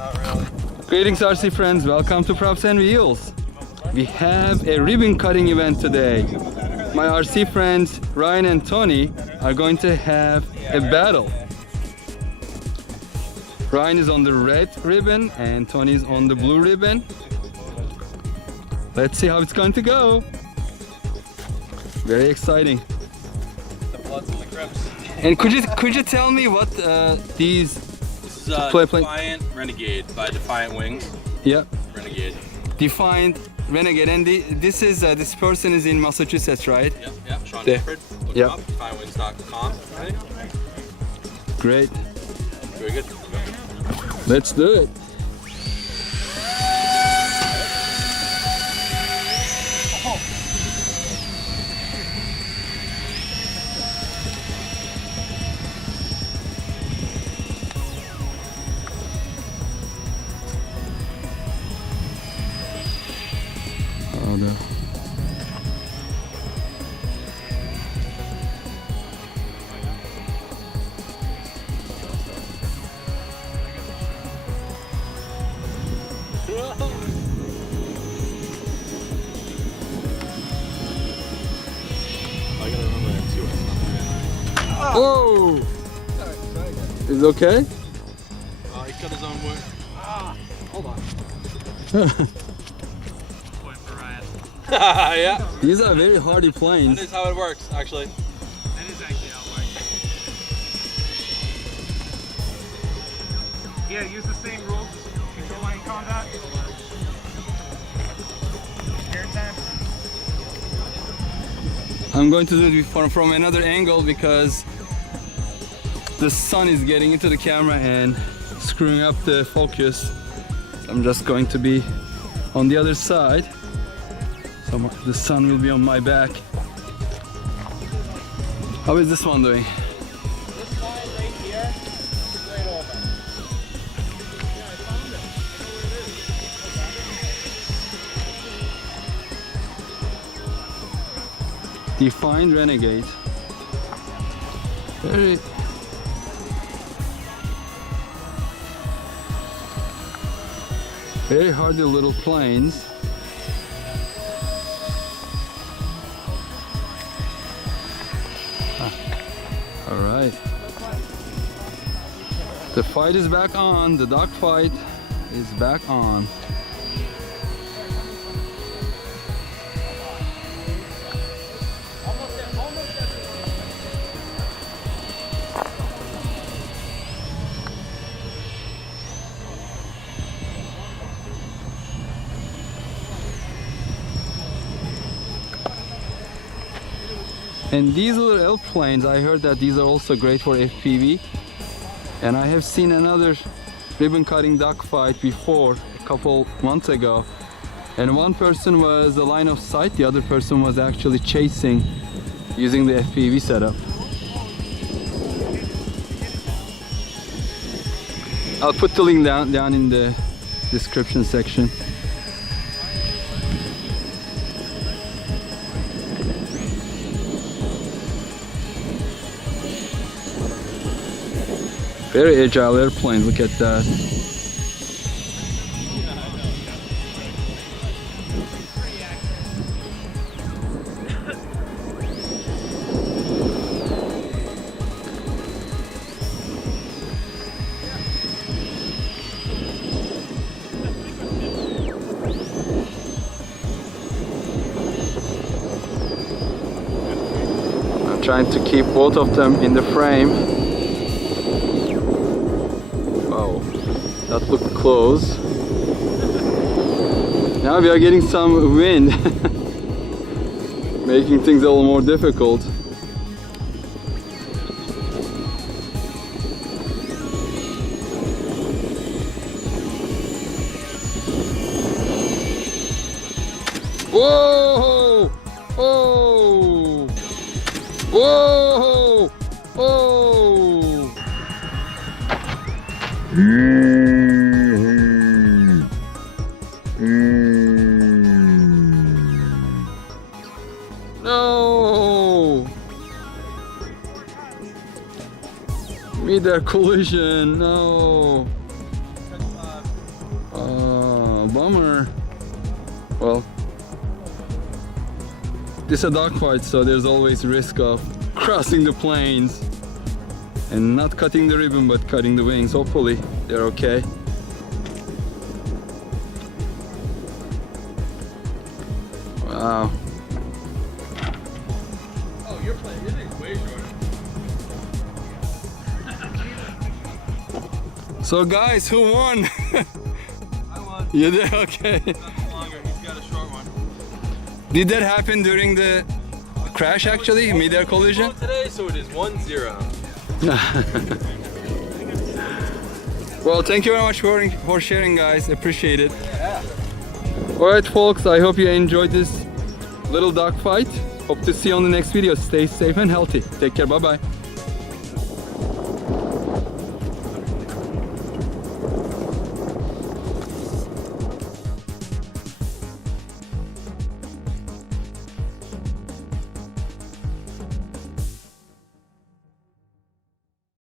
Not really. Greetings RC friends, welcome to Props and Wheels. We have a ribbon cutting event today. My RC friends Ryan and Tony are going to have a battle. Ryan is on the red ribbon and Tony is on the blue ribbon. Let's see how it's going to go. Very exciting. The Bloods and the Crips. And could you tell me what these This is Defiant Renegade by Defiant Wings. Yeah. Renegade. Defiant Renegade, and this is this person is in Massachusetts, right? Yep. Shawn Shepard. Look him Yep. up. Defiantwings.com. Right? Great. Very good. Let's do it. Oh no. I gotta remember that too. Whoa! Is it okay? Oh, he cut his own wood. Hold on. Point for Ryan. Yeah. These are very hardy planes. That is how it works, actually. That is actually how it works. Yeah, use the same rules as control line combat. Air time. I'm going to do it from another angle because the sun is getting into the camera and screwing up the focus. I'm just going to be on the other side, so the sun will be on my back. How is this one doing? This line right here, straight over. Yeah, I found it. I know where it is. Defiant Renegade. Very hardy little planes. All right. The fight is back on. The dogfight is back on. And these little airplanes, I heard that these are also great for FPV. And I have seen another ribbon cutting dogfight before, a couple months ago. And one person was a line of sight, the other person was actually chasing using the FPV setup. I'll put the link down in the description section. Very agile airplane, look at that. I'm trying to keep both of them in the frame. That looked close. Now we are getting some wind, making things a little more difficult. Whoa! Oh! Whoa! Oh! No! Midair collision, no! bummer. Well, this is a dogfight, so there's always risk of crossing the planes and not cutting the ribbon but cutting the wings. Hopefully they're okay. Wow. Oh, you're playing. Your thing's way shorter. So guys, who won? I won. You did? Okay. That's longer. He's got a short one. Did that happen during the crash actually? Midair collision? Well, today, so it is 1-0. Well, thank you very much for sharing, guys. Appreciate it. Alright folks, I hope you enjoyed this little dogfight. Hope to see you on the next video. Stay safe and healthy. Take care. Bye bye.